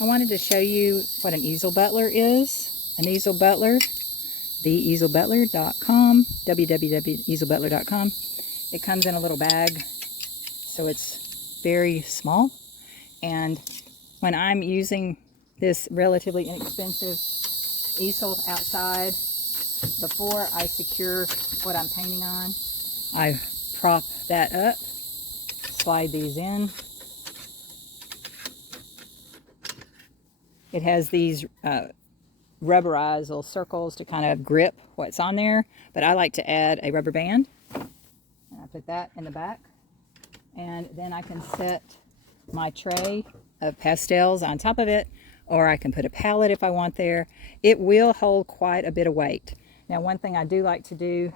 I wanted to show you what an easel butler is. An easel butler, theeaselbutler.com, www.easelbutler.com. It comes in a little bag, so it's very small. And when I'm using this relatively inexpensive easel outside, before I secure what I'm painting on, I prop that up, slide these in. It has these rubberized little circles to kind of grip what's on there, but I like to add a rubber band. And I put that in the back, and then I can set my tray of pastels on top of it, or I can put a palette if I want there. It will hold quite a bit of weight. Now, one thing I do like to do,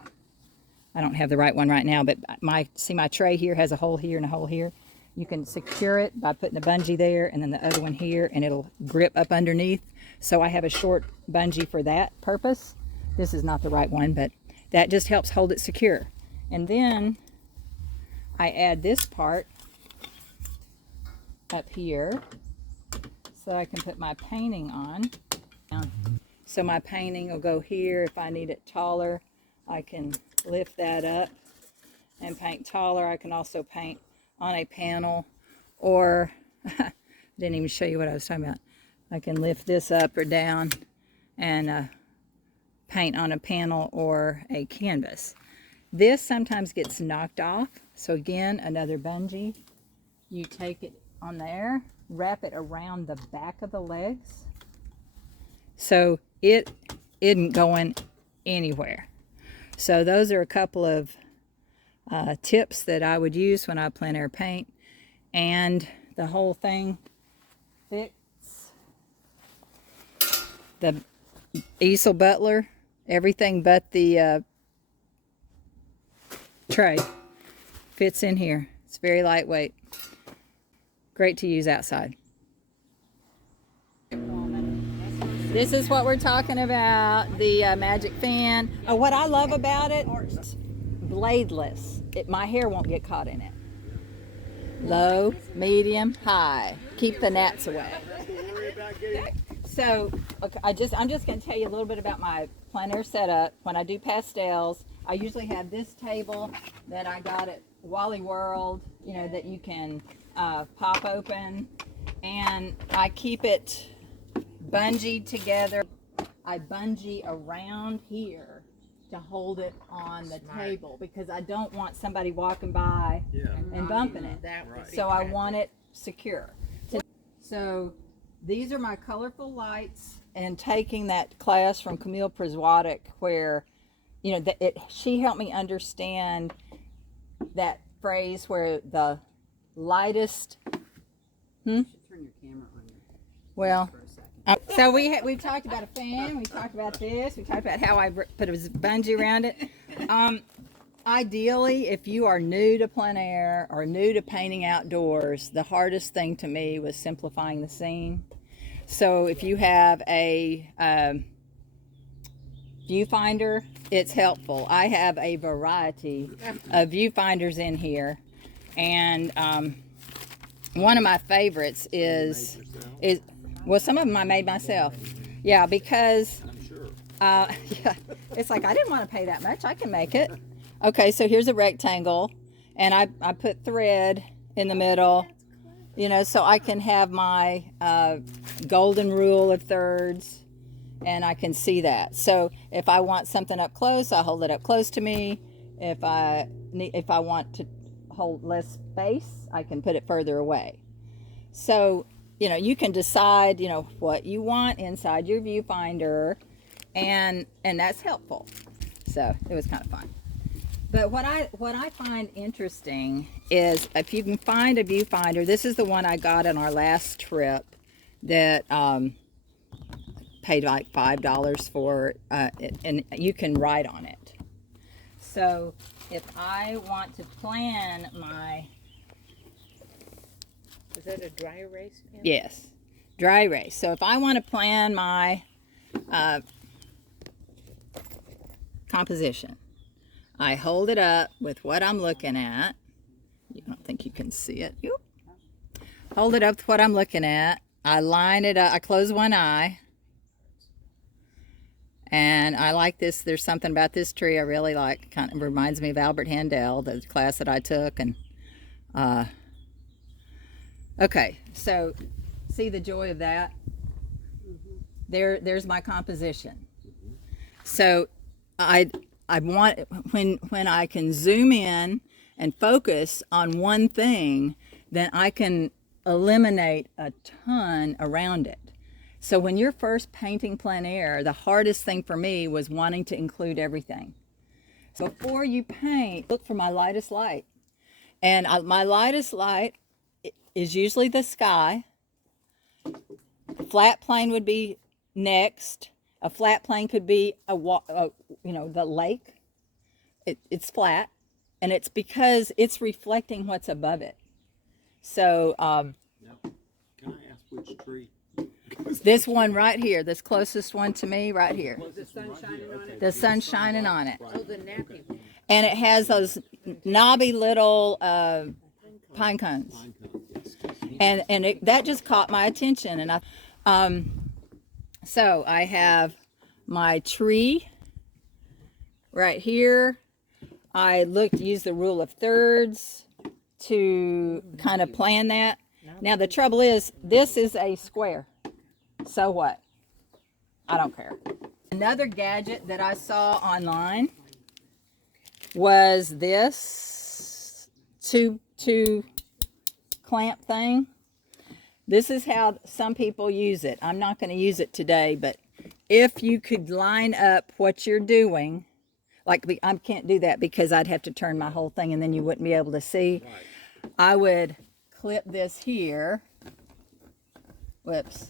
I don't have the right one right now, but my tray here has a hole here and a hole here. You can secure it by putting the bungee there and then the other one here, and it'll grip up underneath. So I have a short bungee for that purpose. This is not the right one, but that just helps hold it secure. And then I add this part up here so I can put my painting on. So my painting will go here. If I need it taller, I can lift that up and paint taller. I can also paint on a panel, or I didn't even show you what I was talking about. I can lift this up or down and paint on a panel or a canvas. This sometimes gets knocked off, so again, another bungee. You take it on there, wrap it around the back of the legs, so it isn't going anywhere. So those are a couple of tips that I would use when I plein air paint, and the whole thing fits. The easel butler, everything but the tray fits in here. It's very lightweight, great to use outside. This is what we're talking about, the magic fan. What I love about it, bladeless. My hair won't get caught in it. Low, medium, high. Keep the gnats away. So, okay, I'm just going to tell you a little bit about my plein air setup. When I do pastels, I usually have this table that I got at Wally World, you know, that you can pop open, and I keep it bungeed together. I bungee around here to hold it on the table, because I don't want somebody walking by and bumping it. So I want it secure. So these are my colorful lights, and taking that class from Camille Priswatic, where, you know, she helped me understand that phrase where the lightest. You should turn your camera on. Well. So we've talked about a fan, we talked about this, we talked about how I put a bungee around it. Ideally, if you are new to plein air or new to painting outdoors, the hardest thing to me was simplifying the scene. So if you have a viewfinder, it's helpful. I have a variety of viewfinders in here, and one of my favorites is well, some of them I made myself. Yeah, because yeah, it's like I didn't want to pay that much. I can make it. Okay, so here's a rectangle, and I put thread in the middle, you know, so I can have my golden rule of thirds, and I can see that. So if I want something up close, I hold it up close to me. If I want to hold less space, I can put it further away. So, you know, you can decide, you know, what you want inside your viewfinder, and that's helpful. So it was kind of fun. But what I find interesting is, if you can find a viewfinder, this is the one I got on our last trip that paid like $5 for, and you can write on it. So if I want to plan my... Is that a dry erase pen? Yes, dry erase. So if I want to plan my composition, I hold it up with what I'm looking at. I don't think you can see it. Hold it up with what I'm looking at, I line it up. I close one eye. And I like this. There's something about this tree I really like. Kind of reminds me of Albert Handel, the class that I took. And okay, so see the joy of that? There's my composition. So I want when I can zoom in and focus on one thing, then I can eliminate a ton around it. So when you're first painting plein air, the hardest thing for me was wanting to include everything. So before you paint, look for my lightest light. And my lightest light is usually the sky. Flat plane would be next. A flat plane could be the lake. It's flat, and it's because it's reflecting what's above it. So Now, can I ask which tree? this one right here, this closest one to me right here. The sun shining on it? The sun's shining on it. Oh, the nappy one. And it has those knobby little pine cones. And that just caught my attention. And so I have my tree right here. I used the rule of thirds to kind of plan that. Now the trouble is, this is a square. So what? I don't care. Another gadget that I saw online was this two clamp thing. This is how some people use it. I'm not going to use it today, but if you could line up what you're doing, like I can't do that because I'd have to turn my whole thing and then you wouldn't be able to see. Right. I would clip this here. Whoops.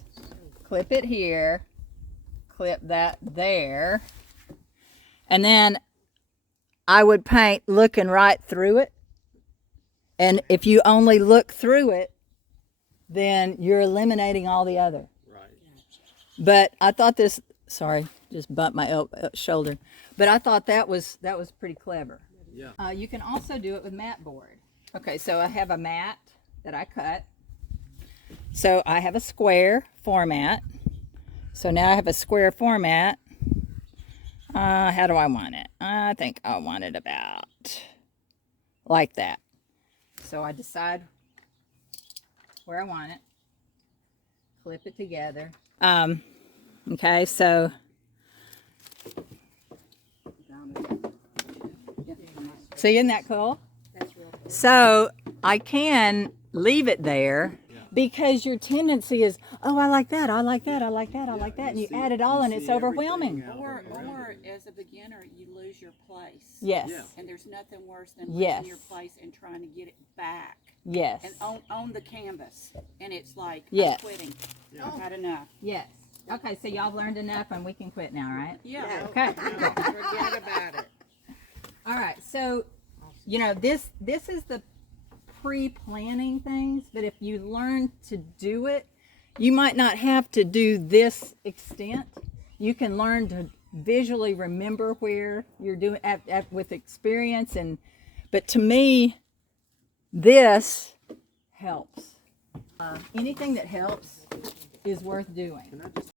Clip it here. Clip that there. And then I would paint looking right through it. And if you only look through it, then you're eliminating all the other. Right. But I thought this, sorry, just bumped my shoulder. But I thought that was pretty clever. Yeah. You can also do it with mat board. Okay, so I have a mat that I cut. So I have a square format. So now I have a square format. How do I want it? I think I want it about like that. So I decide where I want it. Clip it together. Okay, so see, isn't that cool? That's real cool. So I can leave it there because your tendency is, oh, I like that, I like that, I like that, I like that, and you add it all and it's overwhelming. Or as a beginner, you lose your place. Yes. And there's nothing worse than losing your place and trying to get it back. Yes. And on the canvas. And it's like, yes. I'm quitting. I've had enough. Yes. Okay, so y'all have learned enough and we can quit now, right? Yeah. Okay. Forget about it. All right, so, you know, this is the pre-planning things, but if you learn to do it, you might not have to do this extent. You can learn to visually remember where you're doing with experience, but to me, this helps. Anything that helps is worth doing. Can I just